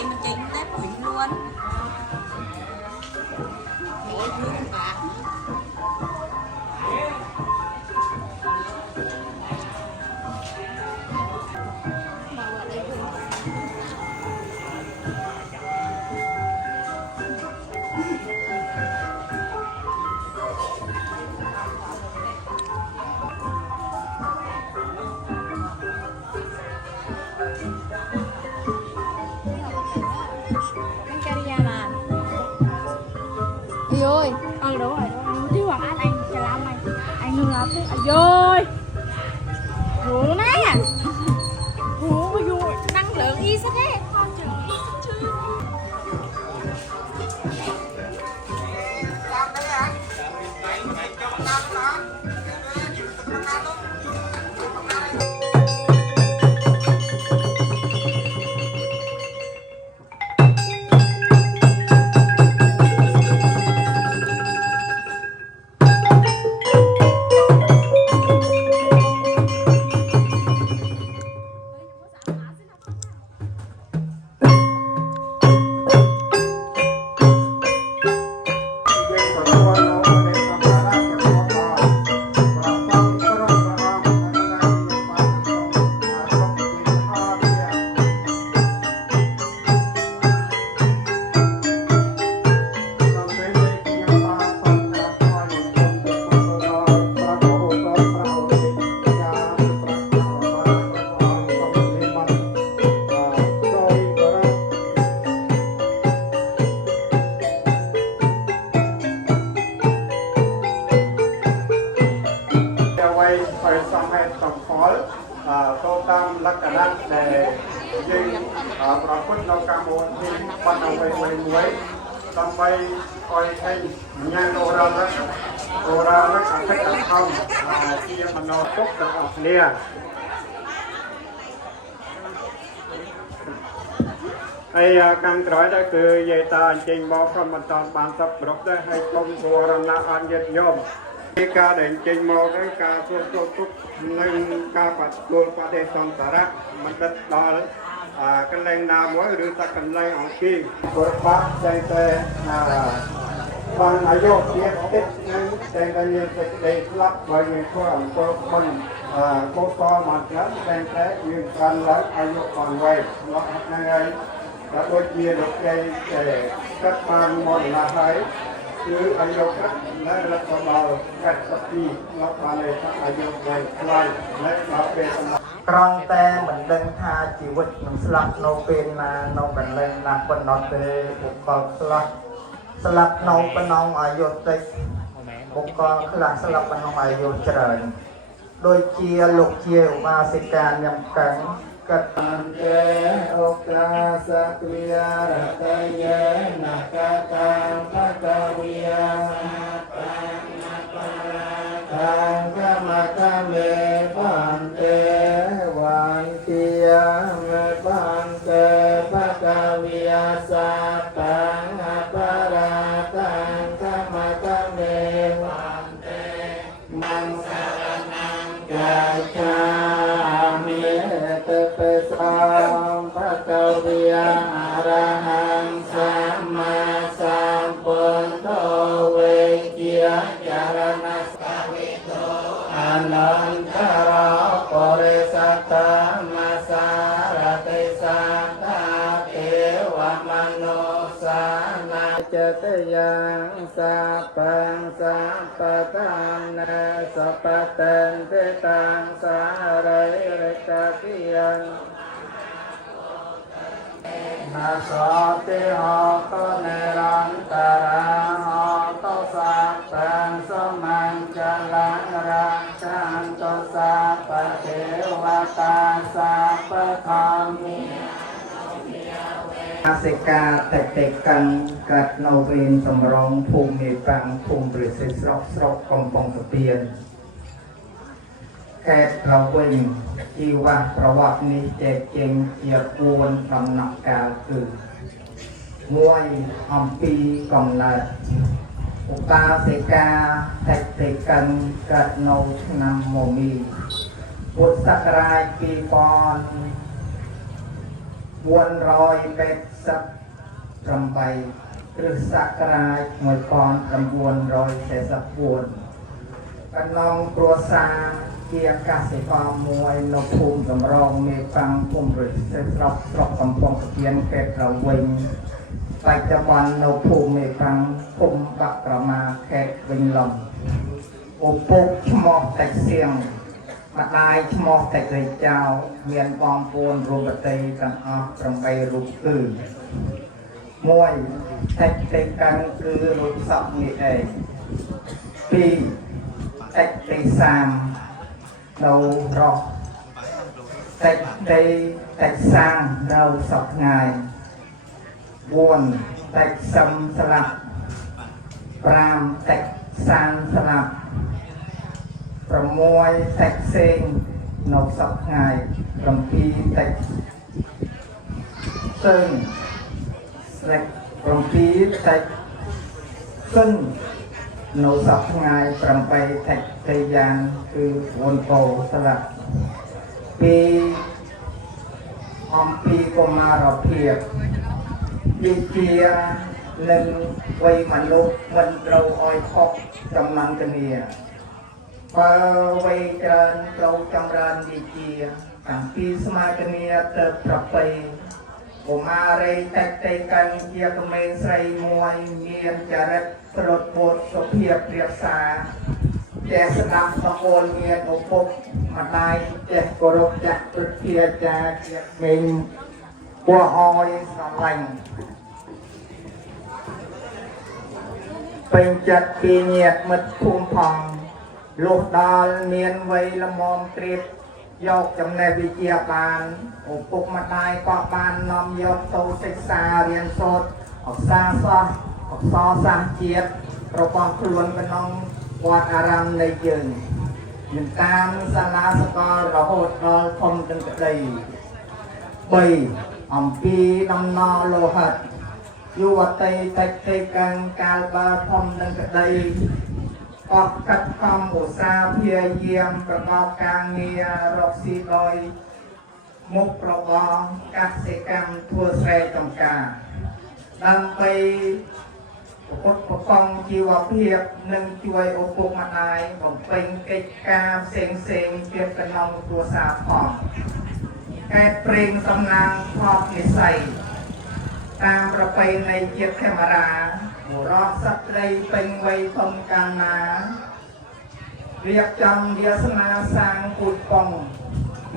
chạy mà chạy nát quỳnh luôn ôi thương bạc ơi, đúng rồi, chứ còn anh chả làm anh hương là thế, ơi, hú nè, hú năng lượng y sát thế, con trưởng y sát chưa? tô tam lắc cả đất để dừngប្រពុតនៅកម្ពុជាបាត់អ្វីមួយដើម្បីឲ្យឯងញ៉ាំអូរ៉ាលឹកអតិថិកម្មជាមនោទុកទាំងអស់គ្នាហើយខាងក្រោយទៅគឺយាយតាអញ្ជើញមកក៏មិនតាន់បានសពប្រុសដែរហើយគុំគួររណាអញ្ញិតញោមពីការដែលចេញមកហើយការសួរទុកនិងការបដិគោលបដិសន្តរៈមិនដិតដល់កន្លែងណាមួយឬតែកន្លែងអង្គាព្រោះបាក់តែបានអាយុទៀតតិចនឹងតែតែមានសេចក្តីស្លាប់បើយើងធ្វើអង្គមិនកុសលមកច្រើនតែយើងបានឡើងអាយុcònវែងមកហ្នឹងហើយដល់ដូចជាលោកយាយកាត់បានមកណាហើយគឺអាយុកាត់នៅរកដល់កាត់ពីលោកបានអាយុវែងខ្លាំងและដល់ពេលក្រងតែមិនដឹងថាជីវិតនឹងស្លាប់នៅពេលណានៅកន្លែងណាប៉ុណ្ណោះទេបុគ្គលខ្លះស្លាប់នៅប៉ុណ្ណោះអាយុតិចបុគ្គលខ្លះស្លាប់ប៉ុណ្ណោះអាយុច្រើនដូចជាលោកជាឧបាសិកាញ៉ាំកាំងកតន្តេអូកាសគ្វិយរតយេនកតាំបកវិយាតាំកមតមេបន្ទេវន្តិយមេបន្ទេបកវិយាសាតាំអបរាតាំកមតមេបន្ទេមង្សរណังកាចាមិតពេសាមបកវិយាអរហង្គសម្មាសម្ពុទ្ធោវេជ្ជចរណអនន្តរោបរិសតមសារតិសាតាទេវមនោសានាចតយ៉ាងសាបង្សាបតានេសបតេនទេតាំសារិរិកកិយនណាសតិហតនិរន្តរាហតសាបង្សមញ្ចលរាចាន្តសាបទេវតាសាបធម្មិអាសិកាតិតិកាន់កាត់នៅវេនសំរងភូមិបាំងភូមិព្រះសិទ្ធស្រុកកំពង់ស្ពានខេត្តប្រវែងជីវប្រវត្តិនេះចែកចេញជា4ដំណាក់កាលគឺ1អំពីកំណើតឧបាសិកាតិតិកាន់កាត់នៅឆ្នាំមមីពុទ្ធសករាជ2000 488 គ្រឹះសករាជ 1944 កន្លងគ្រួសារជាកសិករមួយនៅភូមិសំរងមេតាំងភូមិរិទ្ធស្រុកកំពង់ស្ពានខេត្តត្រវិញ បច្ចុប្បន្ននៅភូមិមេតាំងភូមិបាក់ក្រមាខេត្តវិញឡំឪពុកឈ្មោះតាច់សៀងម្ដាយឈ្មោះតាច់រៃចៅមានបងប្អូនរួមប្រតិទាំងអស់8រូបគឺ 1. តាច់ទេកាន់គឺរូបសក់នេះឯង 2. តាច់ទេសាមនៅរស់តាច់សាំងនៅសក់ថ្ងៃ 4. តាច់សឹមស្លាប់ 5. តាច់សានស្លាប់ 6. តាច់សេងនៅសក់ថ្ងៃ 7. តាច់សឹង 7 តាច់សិននៅសប្ថ្ងៃ 8 តាច់ទេយ៉ាងគឺ4កោស្លាប់ 2 អំពីកុមារភាពវិជានិងវ័យមនុស្សមិនត្រូវឲ្យខុសចំណងគ្នាបើវ័យច្រើនត្រូវចម្រើនវិជាតាំងពីស្មារតីទៅប្រពៃកុមារីតាច់ទេកាន់ជាក្មេងស្រីមួយមានចរិតស្លូតបូតសុភាពរៀបសារចេះស្ដាប់បងប្អូនមានឪពុកម្ដាយចេះគោរពចាស់ព្រឹទ្ធាចារ្យជាក្មេងគួរឲ្យស្រឡាញ់ពេញចិត្តពីញាតិមិត្តភូមិផងលុះដល់មានវ័យល្មមត្រៀបយកចំណេះវិជ្ជាបានឪពុកម្ដាយក៏បាននាំយកទៅសិក្សារៀនសូត្រអក្សរសាស្ត្រជាតិរបស់ខ្លួនក្នុងវត្តអារាមនៃយើងមានតាមសាលាសកលរហូតដល់ធំទាំងក្តី 3. អំពីដំណរលោហិតយុវតីតិចទេកាន់កាលបើធំទាំងក្តីអត់កាត់ខំឧស្សាហ៍ព្យាយាមប្រកបការងាររកស៊ីដោយមុខរបរកសិកម្មធ្វើស្រែចម្ការដើម្បីប្រកបប្រកងជីវភាពនិងជួយឪពុកម្ដាយបំពេញកិច្ចការផ្សេងទៀតក្នុងគ្រួសារផងកែប្រេងសំណាងខប់និស័យតាមប្រពៃណីជាតិខេមរាបុរសស្ត្រីពេញវ័យធំកាលណារៀបចំវាសនាសាងពូជពង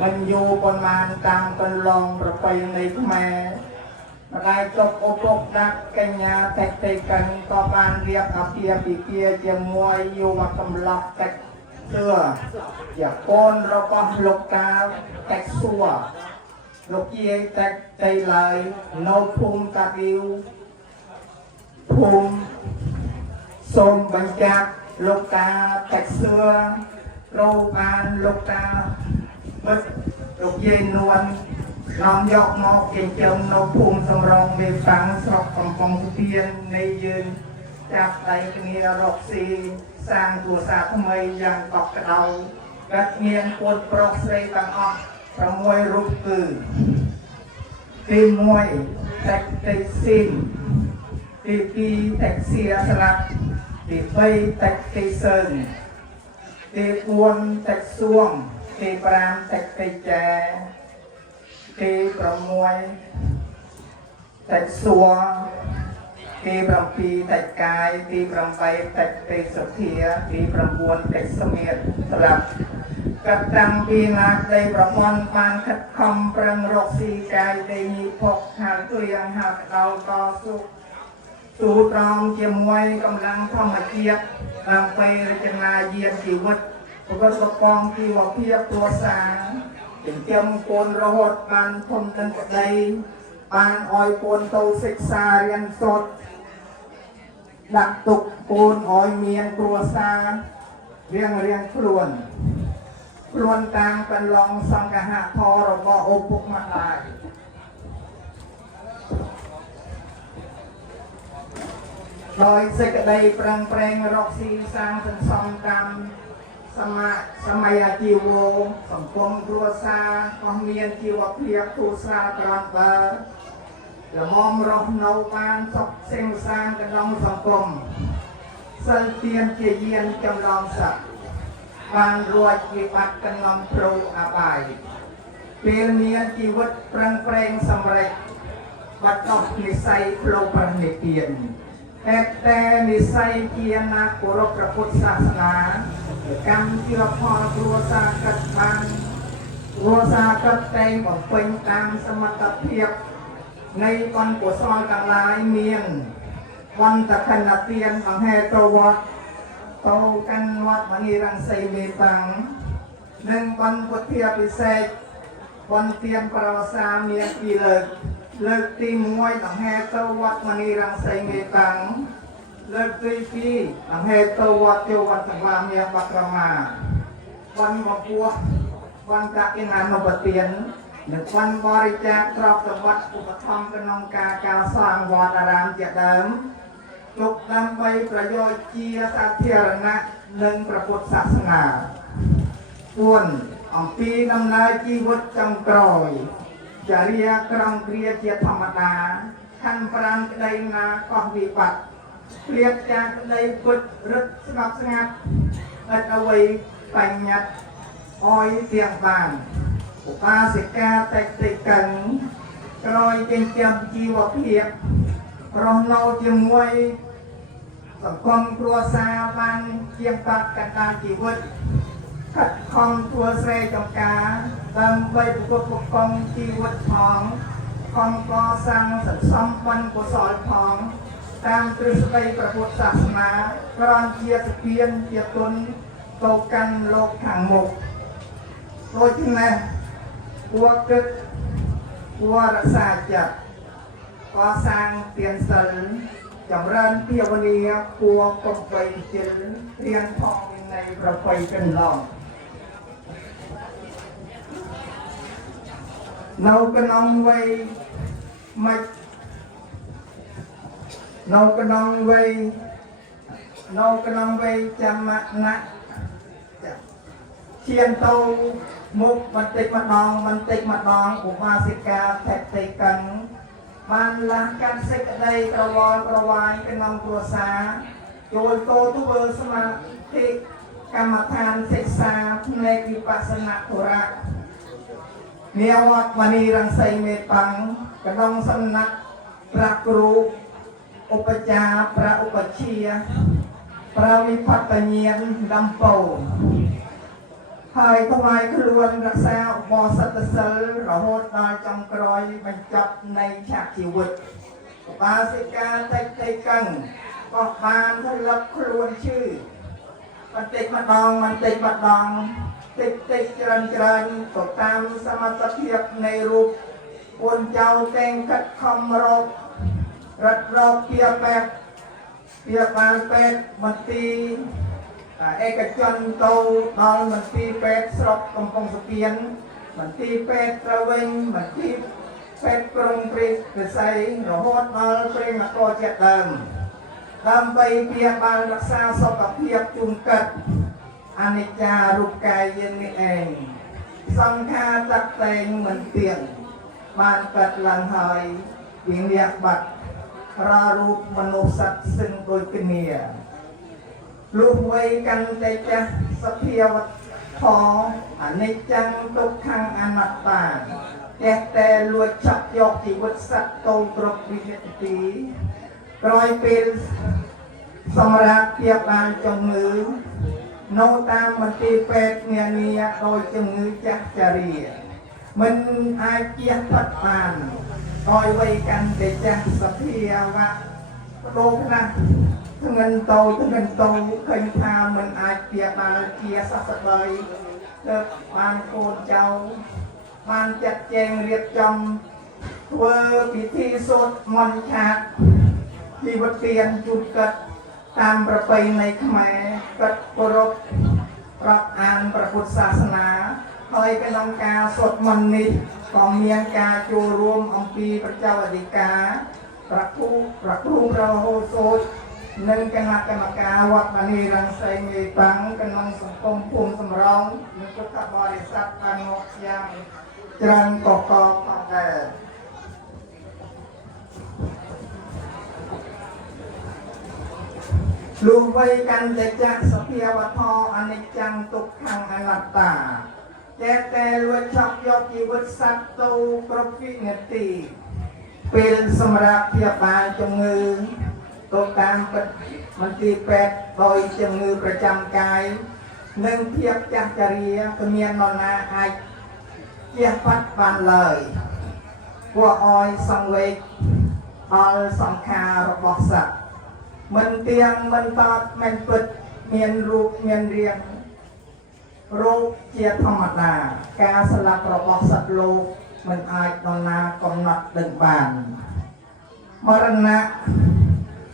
មិនយូរប៉ុន្មានតាមកន្លងប្រពៃណីខ្មែរម្ដាយចុកឪពុកដាក់កញ្ញាតិចទេកាន់ក៏បានរៀបអាពាហ៍ពិពាហ៍ជាមួយយុវកំឡោះតិចទឿជាកូនរបស់លោកតាតិចសួរលោកយាយតិចទេឡើយនៅភូមិតាគីវភូមិសូមបញ្ជាក់លោកតាតិចសួរត្រូវបានលោកតាមិត្តលោកយាយនួននាំយកមកចិញ្ចឹមនៅភូមិសំរងមេតាំងស្រុកកំពង់ស្ពាននៃយើងចាប់ដៃគ្នារកស៊ីសាងគ្រួសារថ្មីយ៉ាងកក់ក្ដៅកាត់មានកូនប្រុសស្រីទាំងអស់6រូបគឺទី1តាច់ទេស៊ីមទី2តាច់សៀស្លាប់ទី3តាច់ទេសើងទី4តាច់សួងទី5តាច់ទេចាទី6តាច់សួរទី7តាច់កាយទី8តាច់ទេសធាទី9តាច់ស្មៀតស្លាប់កាត់តាំងពីណាដីប្រព័ន្ធបានខិតខំប្រឹងរកស៊ីកាយដីញីភពហើយទួយយ៉ាងហាក់ដោតស៊ូត្រង់ជាមួយកម្លាំងធម្មជាតិដើម្បីរចនាយានជីវិតប្រកបប្រកងជីវភាពគ្រួសារចិញ្ចឹមកូនរហូតបានធំទាំងក្តីបានឲ្យកូនទៅសិក្សារៀនសូត្រដាក់ទុកកូនឲ្យមានគ្រួសាររៀងខ្លួនតាមកន្លងសង្ឃហធម៌របស់ឪពុកម្ដាយដោយសេចក្តីប្រឹងប្រែងរកស៊ីសាងសន្សំតាម សម័យអាជីវោសង្គមគ្រួសារអស់មានជីវភាពគ្រួសារក្រំបើល្មមរស់នៅបានសុខសេងសាងក្នុងសង្គមសិលទានជាយានចម្លងសក្តិបានរួចវិបត្តិក្នុងព្រោអបាយពេលមានជីវិតប្រឹងប្រែងសម្រេចបាត់ដោះនិស័យផ្លូវប្រនិព្វានតែនិស័យជាណាគោរពព្រះពុទ្ធសាសនាកម្មជាផលគ្រួសារកិត្តបានគ្រួសារកិត្តតែងបំពេញតាមសមត្ថភាពនៃបុណ្យកុសលទាំងឡាយមានវន្តខណ្ឌទានបង្ហេតុវត្តតោកាន់វត្តមនីរង្សីមេតាំងនិងបុណ្យពុទ្ធាពិសេសបុណ្យទានប្រវសាមាន2លើកទី1បង្ហេតុវត្តមនីរង្សីមេតាំងលើកទី2បង្ហេតុវត្តជវត្តសង្វាមានបក្រមាបុណ្យមកពោះបុណ្យកឋិនានុបទាននិងបុណ្យបរិច្ចាគទ្រព្យសម្បត្តិឧបត្ថម្ភក្នុងការកសាងវត្តអារាមជាដើមទុកដើម្បីប្រយោជន៍ជាសាធារណៈនិងព្រះពុទ្ធសាសនា4អំពីដំណើរជីវិតចុងក្រោយចរិយាក្រំគ្រាជាធម្មតាខណ្ឌ5ក្តីណាកោះវិបត្តិព្រាបចាក្តីពុតរឹតស្ងប់ស្ងាត់ឥតអ្វីបញ្ញត្តិអយទាំងបានឧបាសិកាតិតិកិនក្រោយចិញ្ចឹមជីវភាពរស់នៅជាមួយសង្គមគ្រួសារបានជាងបាត់កណ្ដាលជីវិតខិតខំធ្វើស្រែចម្ការដើម្បីប្រកបប្រគំជីវិតផងខំកសាងសន្សំបុណ្យកុសលផងតាមទ្រឹស្ដីព្រះពុទ្ធសាសនាក្រំជាស្ពានជាទុនទៅកាន់លោកខាងមុខដូច្នេះគួរគិតគួររក្សាចិត្តកសាងទានសិលចម្រើនភាវនាគួរកំបីជិលរៀនផងវិន័យប្រពៃកន្លងនៅក្នុងវ័យមិននៅក្នុងវ័យចាំណៈឈានទៅមុខបន្តិចម្ដងឧបាសិកាភេតិកិនបានលះកាត់សេចក្តីក្រវល់ក្រវាយក្នុងគ្រួសារចូលទៅធ្វើសមាធិកម្មដ្ឋានសិក្សាផ្នែកវិបស្សនាធរៈនាវត្តមនីរង្សីមេតាំងក្នុងសំណាក់ព្រះគ្រូឧបចារព្រះឧបជាព្រះវិបត្តិញ្ញាណដំបូងហើយថ្វាយខ្លួនរក្សាឧបោសថសិលរហូតដល់ចុងក្រោយបញ្ចប់នៃឆាកជីវិតឧបាសិកាតិតិកិនក៏បានរលឹកខ្លួនឈឺបន្តិចម្ដងតិចច្រើនទៅតាមសមត្ថភាពនៃរូបពួនចៅតែងកាត់ខំរករត់រកពីពេទ្យពីបាលពេទ្យមន្ទីរឯកជនទៅដល់មន្ទីរពេទ្យស្រុកកំពង់ស្ពានមន្ទីរពេទ្យត្រវិញមន្ទីរពេទ្យក្រុងព្រៃកសីរហូតដល់ព្រៃនគរជាដើមដើម្បីព្យាបាលរក្សាសុខភាពជុំកិតអនិច្ចារូបកាយយើងនេះឯងសង្ខារតាក់តែងមិនទៀងបានកាត់ឡើងហើយវិញ្ញាបាត់រារូបមនុស្សសត្វសឹងដូចគ្នាលុះវ័យកាន់តែចាស់សភាវៈផងអនិច្ចំទុក្ខំអនត្តាតែលួចចាប់យកជីវិតសត្វតូនគ្រប់វិនិច្ឆ័យក្រោយពេលសម្រាប់ព្យាបាលជំងឺនៅតាមមន្ទីរពេទ្យនានាដោយជំងឺចាស់ចារាមិនអាចជៀសផុតបានដោយវ័យកាន់តែចាស់សភាវៈដូរណាស់ធ្ងន់តូចឃើញថាមិនអាចព្យាបាលជាសះស្បើយលើបានកូនចៅបានចាត់ចែងរៀបចំធ្វើពិធីសូត្រមន្តឆាតជីវិតទានជូនកិត្តតាមប្រពៃណីខ្មែរកិត្តគោរពរាប់អានព្រះពុទ្ធសាសនាហើយក្នុងការសូត្រមន្តនេះក៏មានការចូលរួមអំពីព្រះចៅអធិការព្រះគ្រូរហូតសូត្រ និងគណៈកម្មការវត្តមនីរង្សីមេបាំងកណ្ដឹងសង្គមភូមិសំរងនិងពុទ្ធបរិស័ទបានមកយ៉ាងច្រើនកកផងដែរលុះវ័យកាន់តែចាក់សភាវធម៌អនិច្ចំទុក្ខំអនត្តាចេះតែលួចចាប់យកជីវិតសត្វទៅគ្រប់វិនាទីពេលសម្រាប់ព្យាបាលជំងឺទៅតាមពិតមន្ទីរពេទ្យដោយជំងឺប្រចាំកាយនិងភាពចាស់ជរាគ្មាននរណាអាចជះបាត់បានឡើយគួរឲ្យសង្វេគដល់សង្ខាររបស់សត្វមិនទៀងមិនតតមិនពិតមានរូបមានរាងរោគជាធម្មតាការស្លាប់របស់សត្វលោកមិនអាចនរណាកំណត់ដឹងបានមរណៈ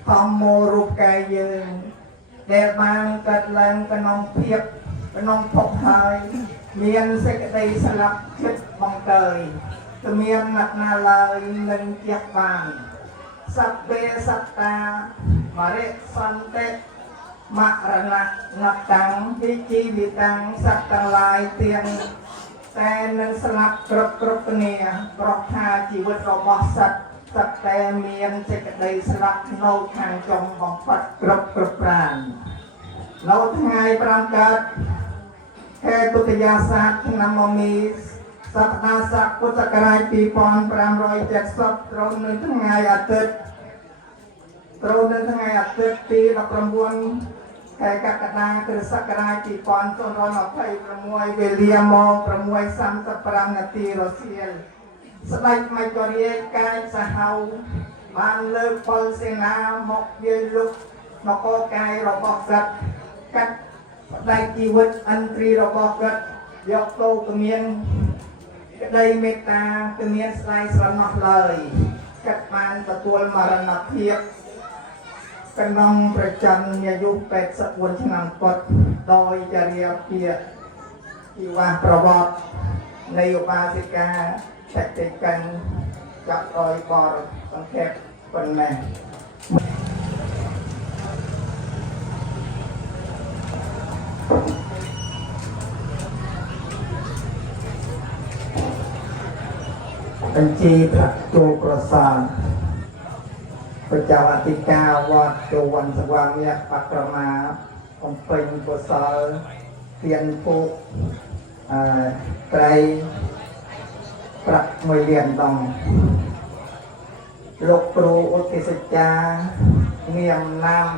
ធម្មរូបកាយយើងដែលបានកើតឡើងក្នុងភាពក្នុងភពហើយមានសេចក្តីស្លាប់ចិត្តបង្កើយគ្មានអ្នកណាឡើយនឹងជះបានសត្វបេសត្តាមរិសន្តិមរណៈនតាំងវិជីវិតាំងសត្វទាំងឡាយទាំងតែនឹងស្លាប់គ្រប់គ្នាប្រកថាជីវិតរបស់សត្វតែមានសេចក្តីស្លាប់នៅខាងចុងបំផុតគ្រប់ប្រាណនៅថ្ងៃ5កើតខែទុតិយាសាទឆ្នាំមមីសប្តាហ៍ស័កពុទ្ធសករាជ2570ត្រូវនៅថ្ងៃអាទិត្យទី19ខែកក្កដាគ្រិស្តសករាជ2026វេលាម៉ោង 6:35 នាទីរសៀលស្ដេចមច្ចរាជកាយសហៅបានលើកពលសេនាមកយាយលុកនគរកាយរបស់គាត់កាត់ផ្ដាច់ជីវិតអន្ត្រីរបស់គាត់យកទៅគ្មានក្តីមេត្តាគ្មានស្ដាយស្រណោះឡើយគាត់បានទទួលមរណភាពក្នុងប្រច័ណ្ឌអាយុ84ឆ្នាំពុទ្ធដោយចរិយាពាក្យជីវប្រវត្តិនៃឧបាសិកាសតិកិនចាក់ដោយបរសង្ខេបប៉ុណ្ណេះបញ្ជីប្រាក់ចូលក្រសាលប្រចាំអធិការវត្តជវ័នសវាមិបប្រមាកំពេញកុសលទានពុកត្រៃប្រាក់1លានដងលោកគ្រូឧទ្ទិសចាមាននាម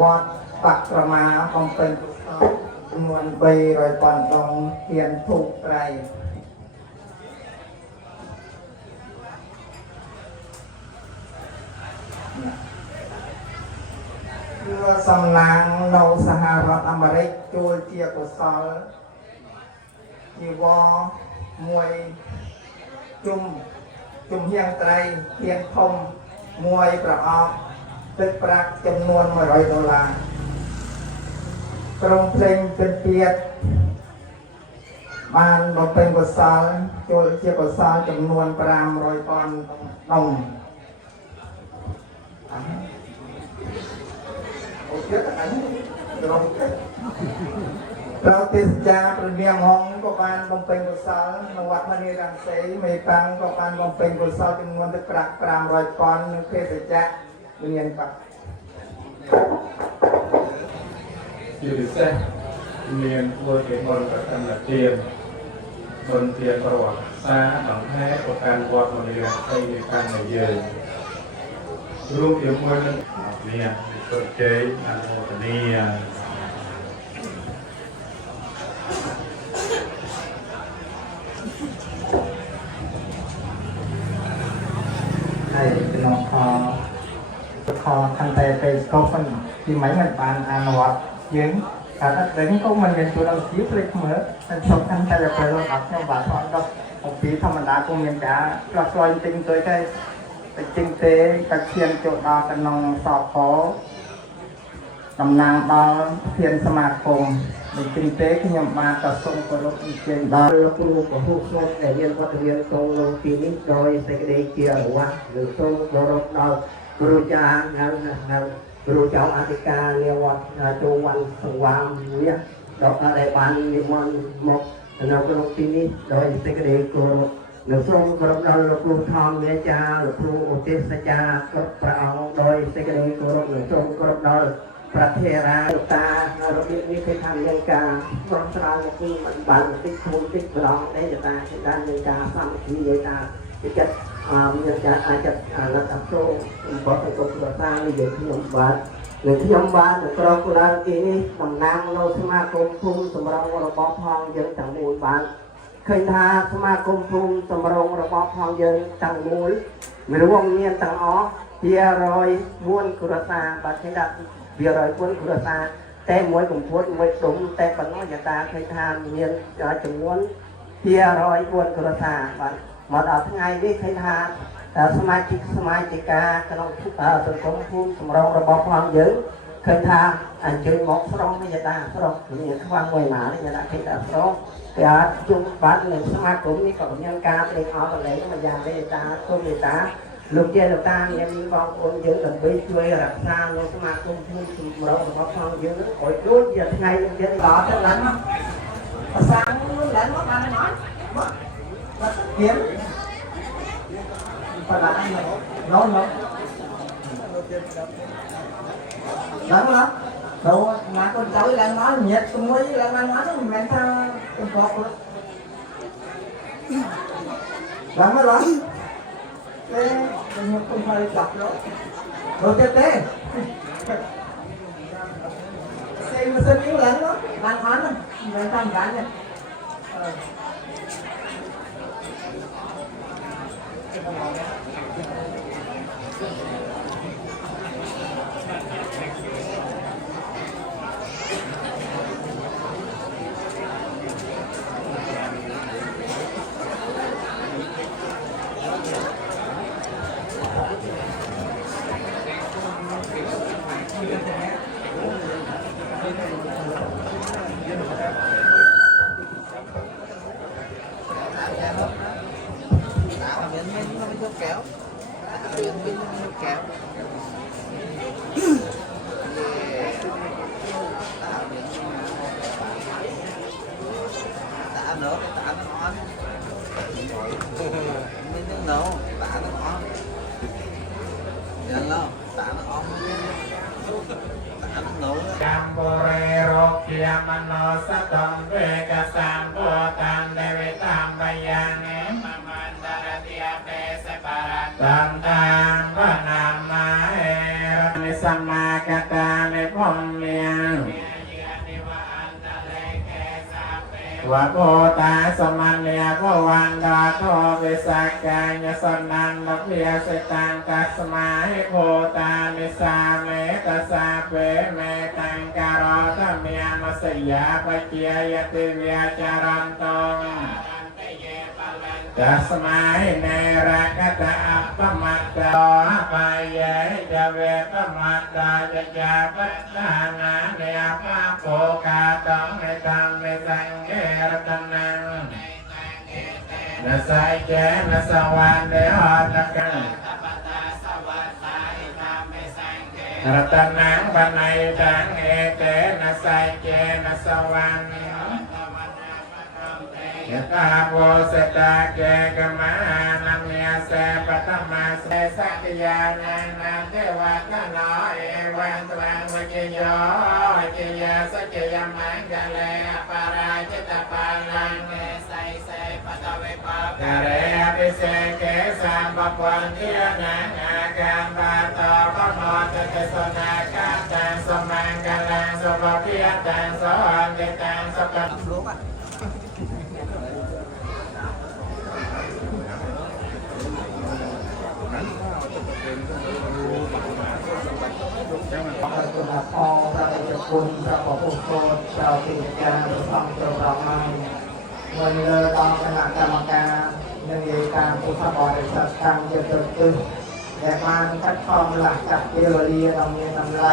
វត្តបប្រមាកំពេញកុសលចំនួន300,000ដងទានពុកត្រៃសំណាងនៅសហរដ្ឋអាមេរិកចូលជាកុសលជីវរមួយជុំហៀងត្រីហៀងធំមួយប្រអប់ទឹកប្រាក់ចំនួន$100ក្រុមភ្លេងពិតទៀត បានបំពេញកុសលចូលជាកុសលចំនួន500,000ដងเราទេសចាព្រះនាងហងក៏បានបំពេញកុសលនៅវត្តមនីរង្សីមេបាំងក៏បានបំពេញកុសលចំនួនទឹកប្រាក់500,000និងទេសចាមានបាត់ជាពិសេសមានធ្វើជាបុណ្យប្រចាំទានបុណ្យទានប្រវត្តិសាស្ត្របង្ហាញប្រកាន់វត្តមនីរង្សីនៃការនិយាយរួមជាមួយនឹងមានសុខជ័យអនុមោទនាហើយក្នុងខខាងតែទៅកោផងពីម៉េចមិនបានអនុវត្តយើងតែតែនេះក៏មិនមានជួយដល់ជីវិតព្រៃមើលតែសំខាន់តែពេលរបស់ខ្ញុំបាទអត់ដល់អំពីធម្មតាក៏មានការផ្លាស់ប្ដូរទិញទៅតែជាងទេកាឈានចូលដល់ក្នុងសកលតំណាងដល់ធានសមាគមដូចជាងទេខ្ញុំបានក៏សូមគោរពអញ្ជើញដល់លោកគ្រូពហុក្នុងដែលមានវត្តមានក្នុងលោកទីនេះដោយសេចក្តីជាអនុវត្តឬសូមគោរពដល់ ครูจาครูเจ้าอธิการเรียกว่าโจวันสว่างเนี่ยดอกอะไรบานนิมนต์หมกเราก็ลงที่นี้โดยเสกเดชครูหลวงทรงกรบเราครูทองเมียจ่าหลวงครูอุทิศจ่ากรบพระองค์โดยเสกเดชครูหลวงทรงกรบเราประเทศราตาเราเรียนวิธีทำยังการกรมสราที่มันบันติดทุนติดรองได้จะตาด้านยังการสร้างที่ยังตาจะยังจะอาจจะระดับโซ่บอกให้กรมสร้างในเรื่องที่ยมบัตหรือที่ยมบัตกรมกุลาทีนี้ตำนานเราสมาคมภูมิสมรองระบอบทองยังต่างมูลบัตเคยทาสมาคมภูมิสมรองระบอบทองยังต่างมูลไม่รู้ว่าเมียนต่างอ๋อเพียรอยม้วนกุลาบัตรให้ดับเพียรอยม้วนกุลาแต่มวยกลุ่มพุทธมวยตุ่มแต่ปัญญาตาเคยทานเมียนจำนวนเพียรอยม้วนกุลาบัตรมาดาวทั้งไงนี่เคยทานสมาชิกาขนมทุกสังคมภูมิสมรองระบอบทองยังเคยทานเจอหมอกสรองไม่ยาตาสรองมีความมวยหมาไม่ยาตาเคยทานสรองแต่จุงบัตรหนึ่งสมาคมนี่ก็ยังการเลี้ยงเอาอะไรก็มายาไม่ยาตาต้มยาตาลูกเจ้าลูกตายังมีบางคนยังหลังไปช่วยรักษาโลกสมาคมภูมิสมรองระบอบทองยังคอยรู้อย่างไงยังจะต่อจากนั้นภาษาหลานว่าการnói kiếm phải là anh này nấu nấu lắm lắm đâu mà con cháu đang nói nhiệt con mới đang nói nó mẹ ta con cọp luôn lắm lắm thế không phải chọc đó rồi chết thế xem mà xem yếu lắm đó đang nói này mẹ ta cả nhaวะโพตาสมันเนียโพวันดาโทวิสักกายสนันนัพเยสตังกัสมาหิโพตานิสาเมตสาเปเมตังการอธเมียมสยาปเจียติเวียจารันตงกัสมาหิเนรักตะอัปปมัตตาปายะจะเวปมัตตาจะจาปัตตานาเนียภาโภกาตังในตังในสังเกรตนังนาไซเจนาสวรรค์เดหอตะกันรัตนังปันในตังเอเตนาไซเจนาสวรรค์ยะตาโพสตาเกกมานามีเสปัตมาเสสักยานันนาเทวะกนอเอวันตรังวิจโยจิยาสัจยมังกะเลปาราจิตปาลังเนไสเสปัตเวปากะเรอภิเสเกสัมปปันติยนังอาการบาตอปโนจเตสนาคัตตังสมังกะลังสุภพิยตังสอนติตังสุขังพอพระเจ้าคุณพระพุทธโธเจ้าติจารย์ทำตัวเราไม่เมื่อเลิกต้องคณะกรรมการยังมีการผู้สมัครสัตว์ทางจะเกิดขึ้นแต่มันคัดกรองหลักจากเทโลยีเรามีทำไร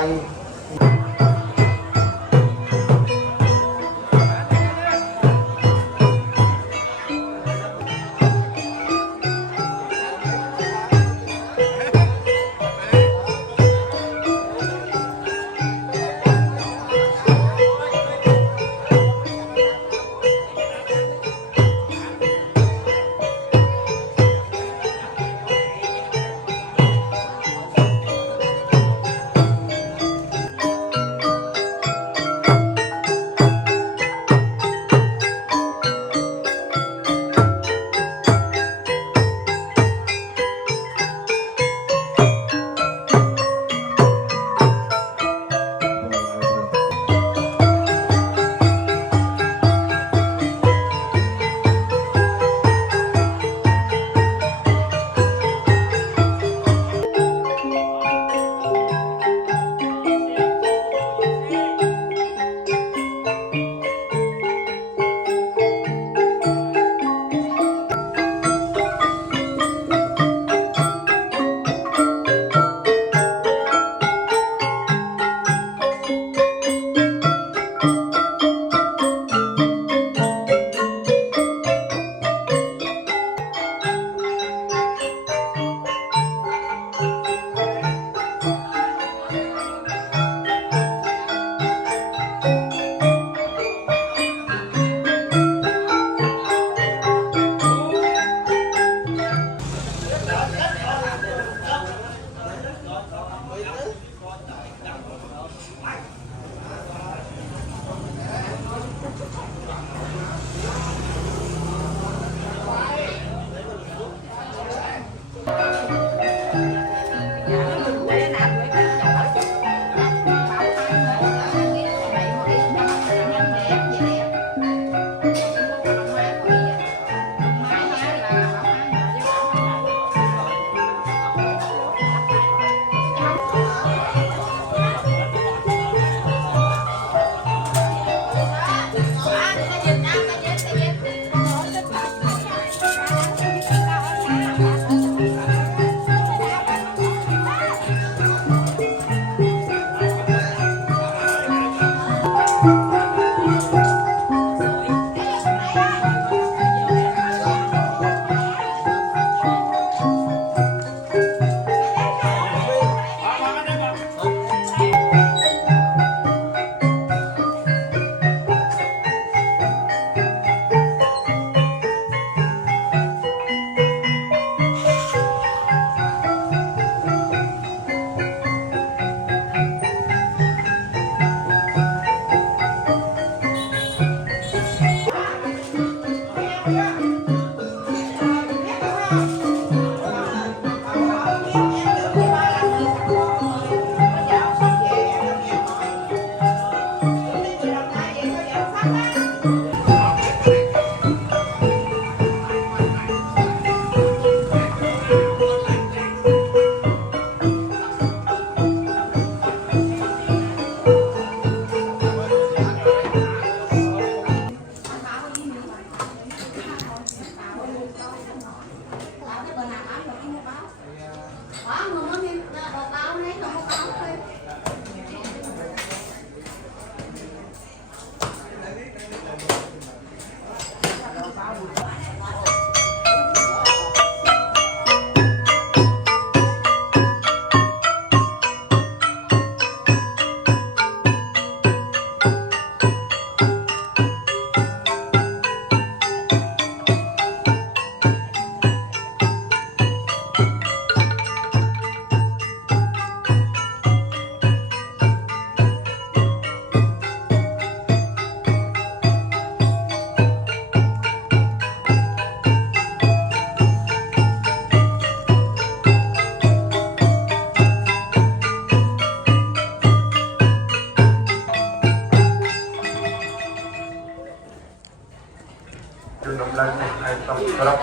นมลังไอ้ต้องกรอบ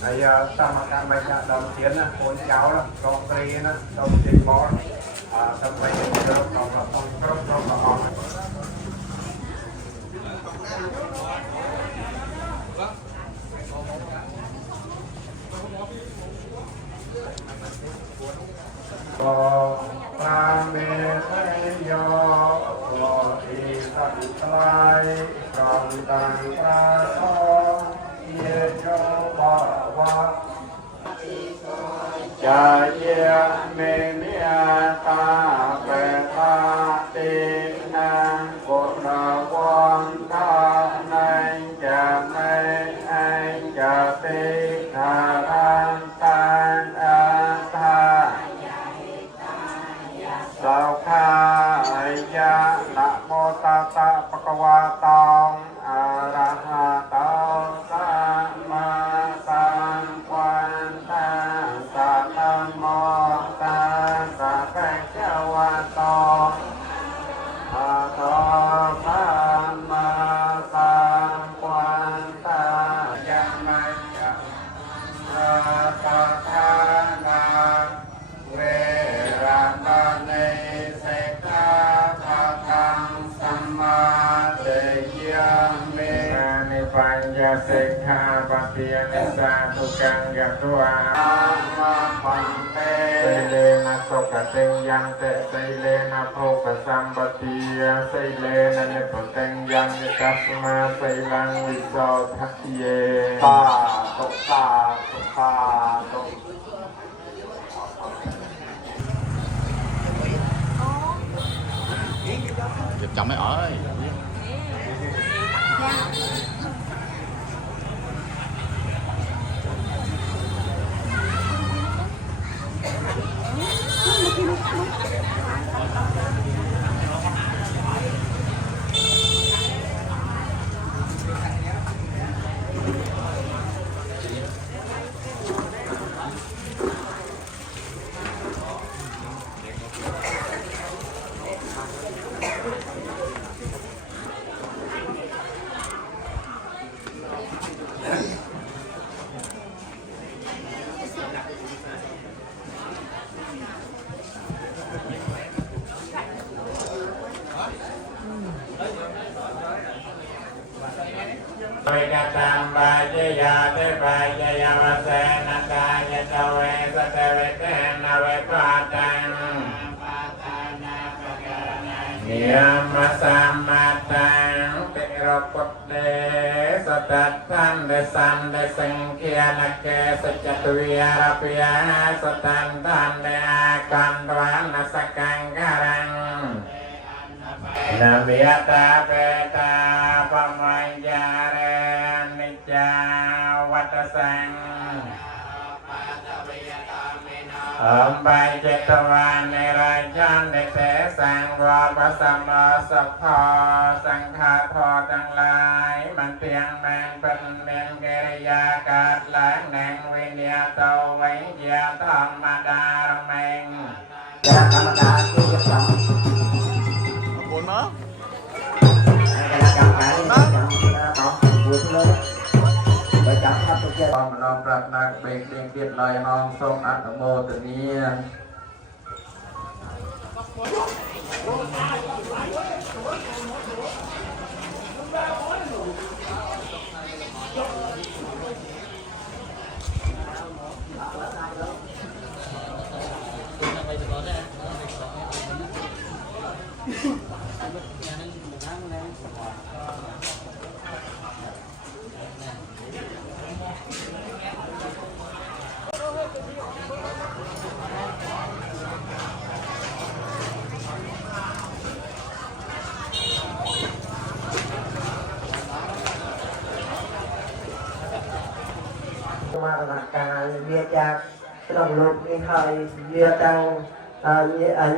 ไอ้สมการไม่จะดำเทียนนะคนเจ้านะตรงตรีนะตรงจิตบอลทำไมเราต้องมาต้องกรอบต้องมาออกพระเมตโยโลอิสัตตายกองตังพระโอเยโยบาวะจาเยเมเนียตาเปตาตินังกุณวังทานังจะไม่อังจะตินารันตังอาทาสาวคายะนะโมตัสสะภะคะวะโตอะระหะโตสัมมาสัมพุทธัสสะนะโมตัสสะภะคะวะโตอะระหะสัมมาสัมพุทธัสสะยะมัจจาปะทานาเวระมณีสิกขาปะทังสมาธิยามินิปัญญสิกขาปะเตียนิสาทุกังกัตวามาปันเตสิเลนะสุขติยันเตสิเลนะโภคสัมปติยสิเลนะนิพุติยันนิตัสมาสิลังวิโสทัคเยตาตุตาตุตาตุ chụp chậm ấy ơi Tôi ca tam ba chế ya tế ba chế ya ma se na ta ya ta ve sa te ve te na ve pa tăng Niệm Samatang Tiropode Satatan Desan Deseng Kiana Ke Sejatuya Rapia Satan Tande Akan Dwana Sakang Garang Nabiyata Peta Pamayare Nija Watasang Bay Chetava Nirajan Nite Sang Vapa Samma Sapha Sang Kha Tho Tăng Lai Man Tiang Mang Pan Men Geriya Kat Lang Nang Vinya Tau Vánh Gia Tham Mada Rong Mang Dạ, cảm ơn đã chú giúp lòng. buồn má Đây là cảm ơn đã có buổi lớn. Bởi cảm ơn tôi chơi. มโนปรัชนาเบกเบียงเกียรติลอยห้องทรงอัตโมตเนีย Mà là cả việcจากđồng lục như thời việc tăng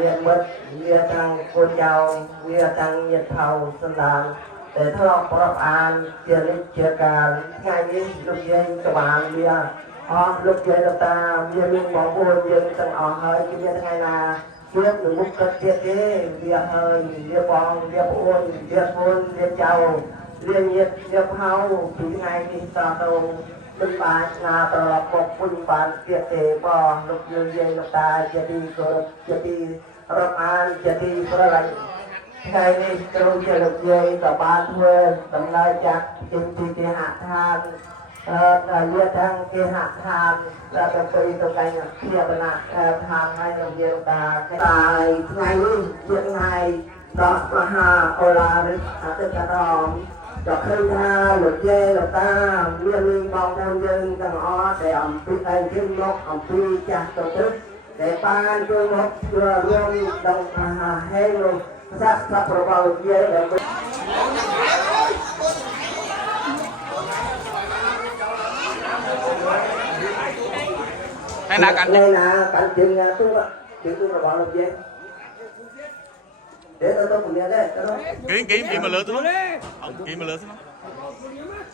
nhiệt mất việc tăng cô cháu việc tăng nhiệt thầu sân đàn để thọประอันเจริญเจริญการง่ายนิดลูกเย็นกบาลเบีย lúc vậy là ta viên viên bỏ buồn viên tầng hơi cái viên ngày là trước được mục cất tiết thế viên hơi viên bong viên buồn viên chầu viên nhiệt viên hao thì ngày thì ta đâu đừng bài ngà tờ lọc một quân bản tiết thế bò lúc vậy là ta jadi jadi rộng an jadi perlahan ngày này tôi sẽ được về cả ban thuê tầm lai chặt trên cái hạ than liệt thang cái hạ than là tập tùy tập cảnh kia bên này than hay là nhiều ta tài ngày những ngày đó là hà ola đấy tất cả đó cho khi ta luật dê là ta liên bao năm dân càng ó để ẩm phi anh kim lốc ẩm phi chặt tổ chức để ban cho nó luôn đồng hay luôn sắc sắc vào dê để Hay là cắn đây là cắn chừng tôi là bỏ được dê để tôi cùng nghe đây kỹ mà lừa tôi kỹ mà lừa nó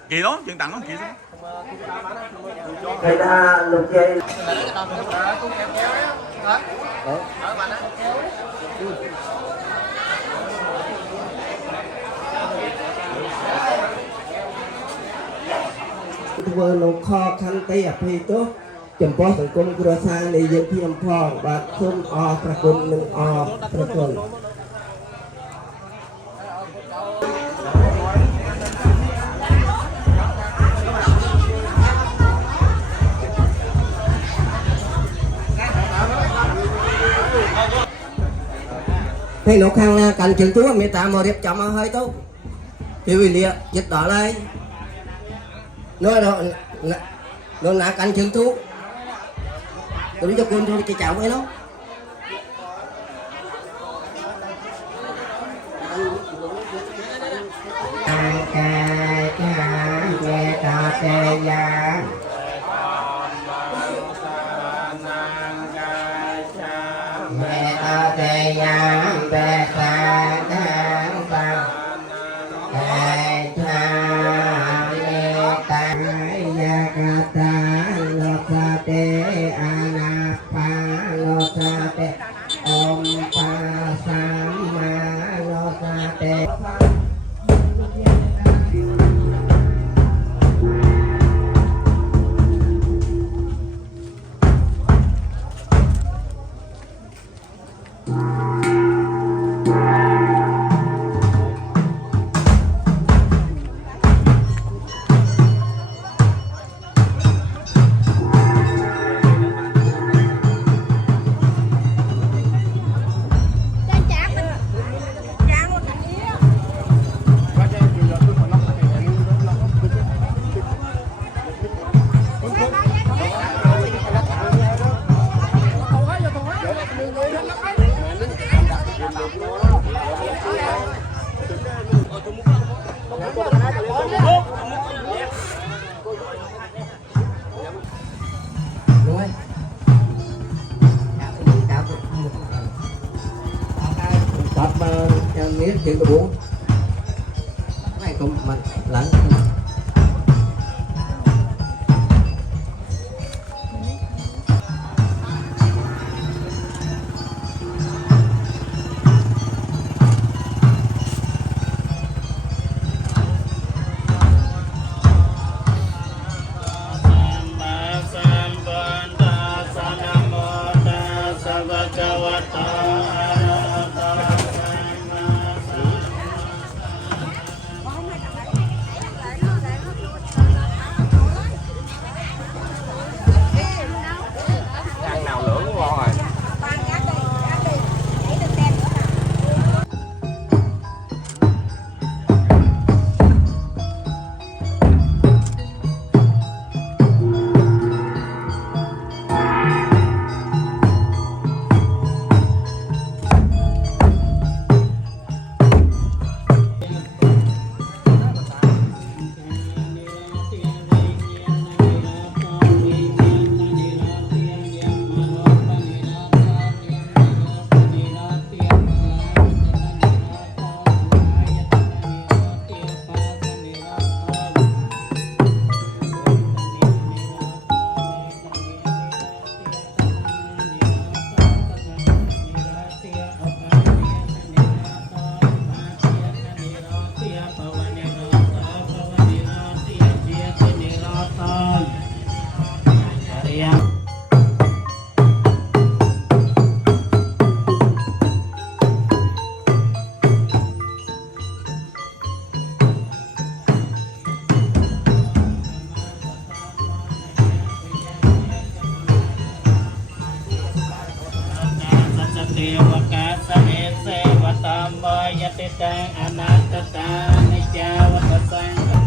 kỹ đó chừng tặng nó kỹ đó người ta lục dê vừa nộp kho khăn tay ập thì tốt chấm bóสังคมครัวซาในเย็นที่อำพองบาดส้มอตระกุลหนึ่งอตระกุลให้นกข้างหน้ากันchừng túa mẹ ta mà đẹp chậm hơi tốt thì vì liệt dịch đỏ lại nói đó nó nã canh chừng thuốc tôi cho con thôi cái chảo với nó nghe ta tê ya nghe ta tê ya về ta đang vào đại tha lê ta ya kata lo sa te anapa lo sa te om pa sama lo sa te miếng chuyện có buồn này cũng mình lạnh ติตังอนัตตานิจจาวัฏสัง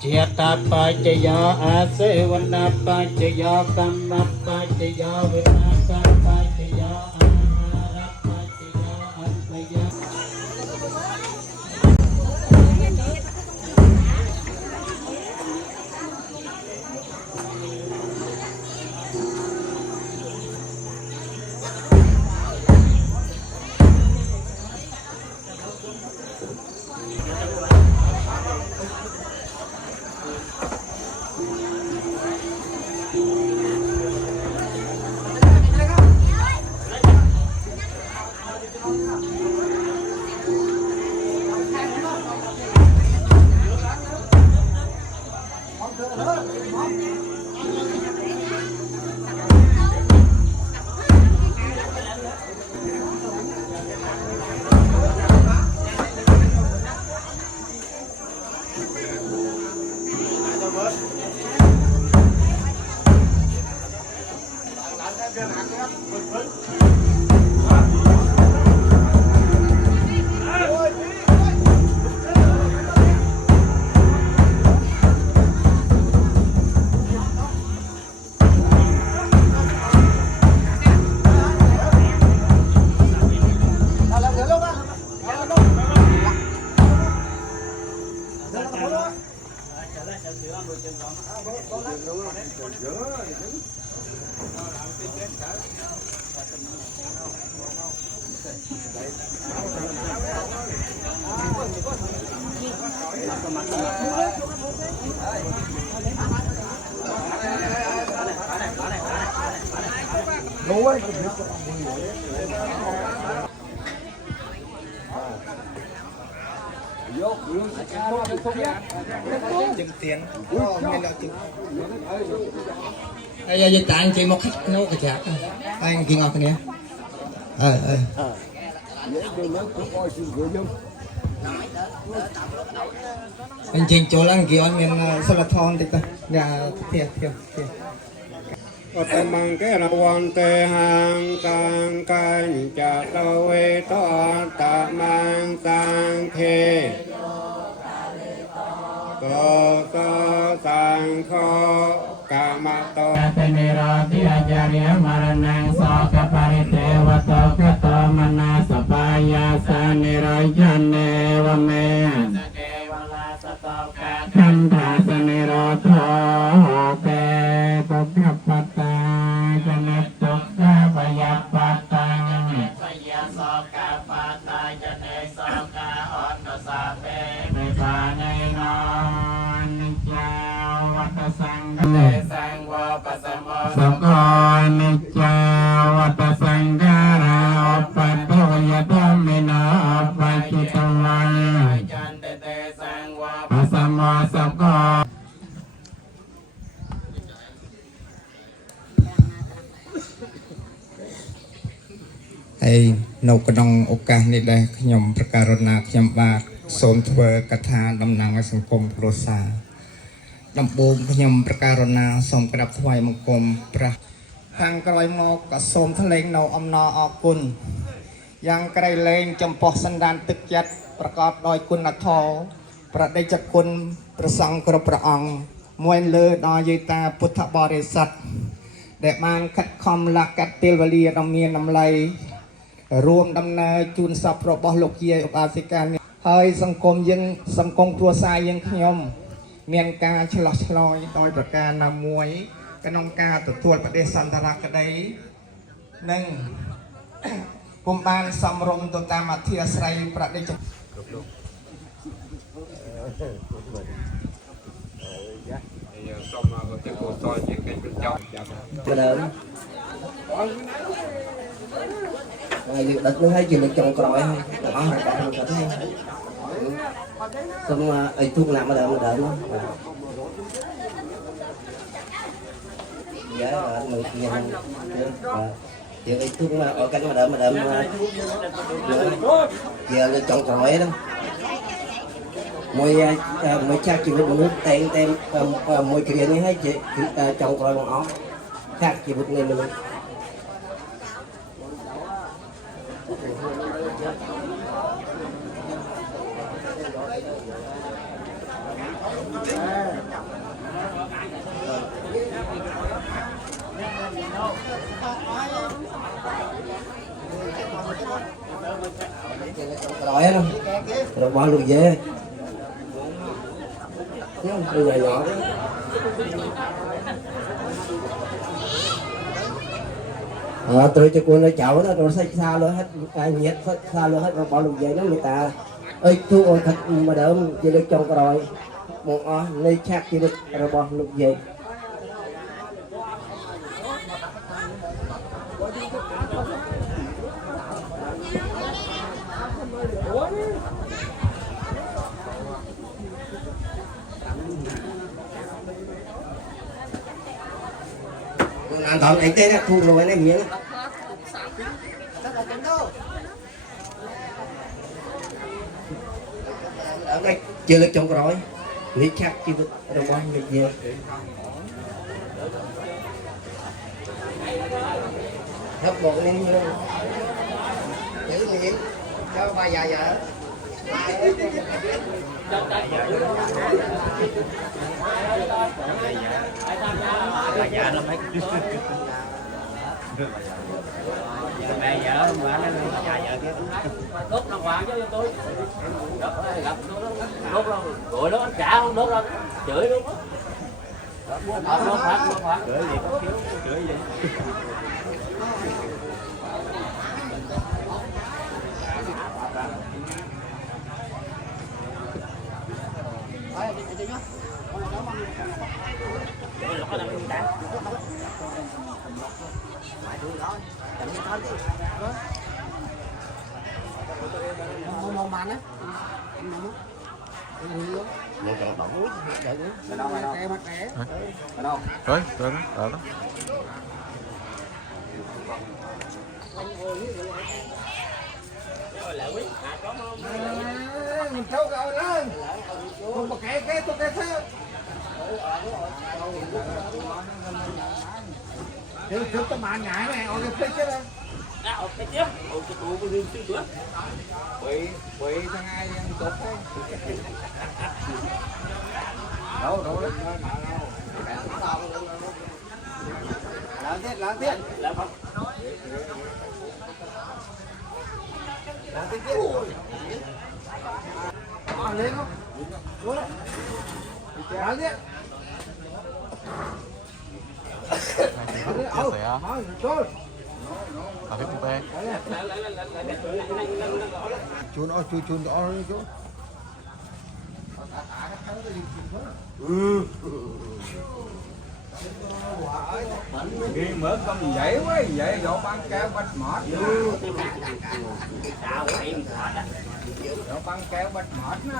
เจตปัจจยาอาเสวนาปัจจยากรรมปัจจยาวินาศปัจจยาอาหารปัจจยาอัปยา Bây giờ tặng chị một khách nấu cái chả anh kia ngọt cái này anh chị chỗ lăng kia anh mình sao là thon thì ta nhà thiệt Ota mangke rawan te hang tang kan cha lo we to ta mang tang khe ko sang kho kama to เนโรติอาจาริยมรณังโสกปริเทวโตกโตมนาสปายาสานิโรยันเนวเมสเกวลาสโตกะคันธาสนิโรโธเปปุพ กาปาตาจะเนสกาอันตสาเปในปาในนอนนิจาวัตสังเนสังวาปัสมะสังฆานิจาวัตสังการาปัตโตยธรรมินาปัจจิตวันจันเตเตสังวาปัสมะสังฆา ហើយនៅក្នុងឱកាសនេះដែរខ្ញុំប្រកាសណាខ្ញុំបាទសូមធ្វើកថាតំណាងឲ្យសង្គមគ្រួសារដំបូងខ្ញុំប្រកាសណាសូមក្រាបថ្វាយបង្គំព្រះខាងក្រោយមកក៏សូមថ្លែងនៅអំណរអគុណយ៉ាងក្រៃលែងចំពោះសន្តានទឹកចិត្តប្រកបដោយគុណធម៌ប្រដេជគុណព្រះសង្ឃគ្រប់ព្រះអង្គមួយលើដល់យាយតាពុទ្ធបរិស័ទដែលបានខិតខំលះកាត់ពេលវេលាដ៏មានតម្លៃរួមដំណើរជូនសពរបស់លោកយាយឧបាសិកាហើយសង្គមយើងសង្គមគ្រួសារយើងខ្ញុំមានការឆ្លោះឆ្លើយដោយប្រការណាមួយក្នុងការទទួលបដិសន្តរក្តីនិងពុំបានសំរុំទៅតាមអធិស្ឋ័យប្រដេជសូមមកទៅគូសលជាកិច្ចប្រចាំ việc đất nó hay chỉ được trồng còi thôi, nó hay cả một cái thôi. Xong ấy thuốc nặng mà đợi nó. Dạ là người kia giờ ấy thuốc mà ở cạnh mà đợi giờ là trồng còi đó. Môi cha chỉ một nước tem môi kia này hay chị trồng còi bằng ốc khác chỉ một ngày mình rồi đó rồi bỏ luôn dễ từ nhỏ nhỏ từ cho cô nó chậu đó rồi xa luôn hết nhiệt xa luôn hết rồi bỏ luôn dễ nó người ta ơi thu thật mà đỡ chỉ được trồng rồi một nơi chắc chỉ được rồi bỏ luôn dễ an toàn này tên thu rồi này miếng ở đây chưa được trồng rồi lý chắc chưa được rồi bao nhiêu gì hấp một lên như giữ miếng cho ba già vợ dạ nó mấy mẹ vợ bà nó nhà vợ kia đốt nó hoàng cho tôi gặp đốt đâu rồi đó trả không đốt đâu chửi luôn á đốt phát chửi gì có thiếu chửi gì rồi đó mình thâu gạo lên không có cái tôi cái theo chứ tao mà nhảy này ở cái chứ đâu cái tiếp cái tủ có riêng chứ nữa quỷ thằng ai tốt thế đâu làm tiếp làm tiếp lên không xuống làm tiếp chun đó chun đó chú Ghi mở công dễ quá, dễ dỗ băng kéo bạch mọt. Dỗ băng kéo bạch mọt nè.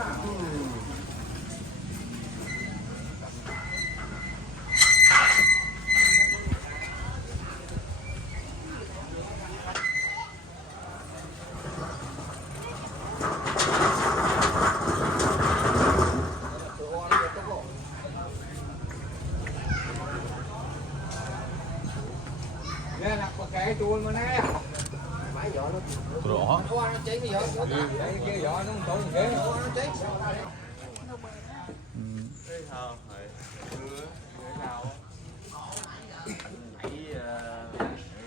Nè nè, cái chuồn mà nè. Máy giỏ nó. Rõ. Nó cháy cái giỏ. Cái giỏ nó không tốn ghế. Nó cháy.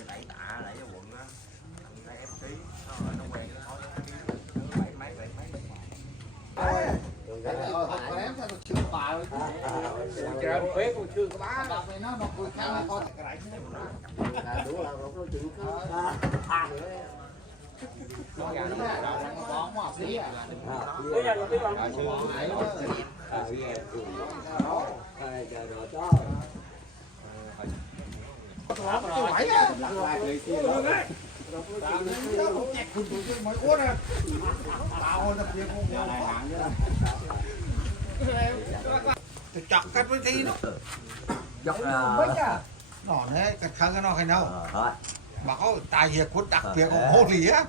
Đẩy tạ đẩy cái quần á. Đẩy ép tí. Nó quen nó nói mấy. Trời phế con chưa có bá. Đọc này nó cười khá là con cái rảnh. Đúng là nó chịu cứ. chọc cắt với tí nó dọc nó thế cắt khăn cái nó hay đâu mà có tài việc của đặc biệt của hô gì á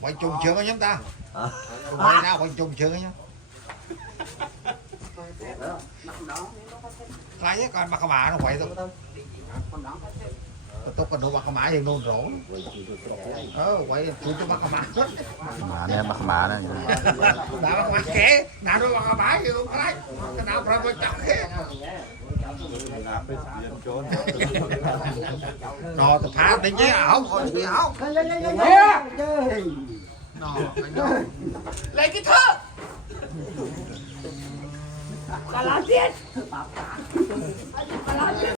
quay trùng trường anh ta quay nào quay trùng trường anh cái ấy còn bạc mã nó quay thôi tôi còn đồ bạc mã thì nôn rổ quay chú cho bạc mã mà nè bạc mã này đã bạc mã kế nào đồ bạc mã thì không có đấy cái nào phải chọc hết nó tập phá đánh với ảo còn cái ảo lấy cái thơ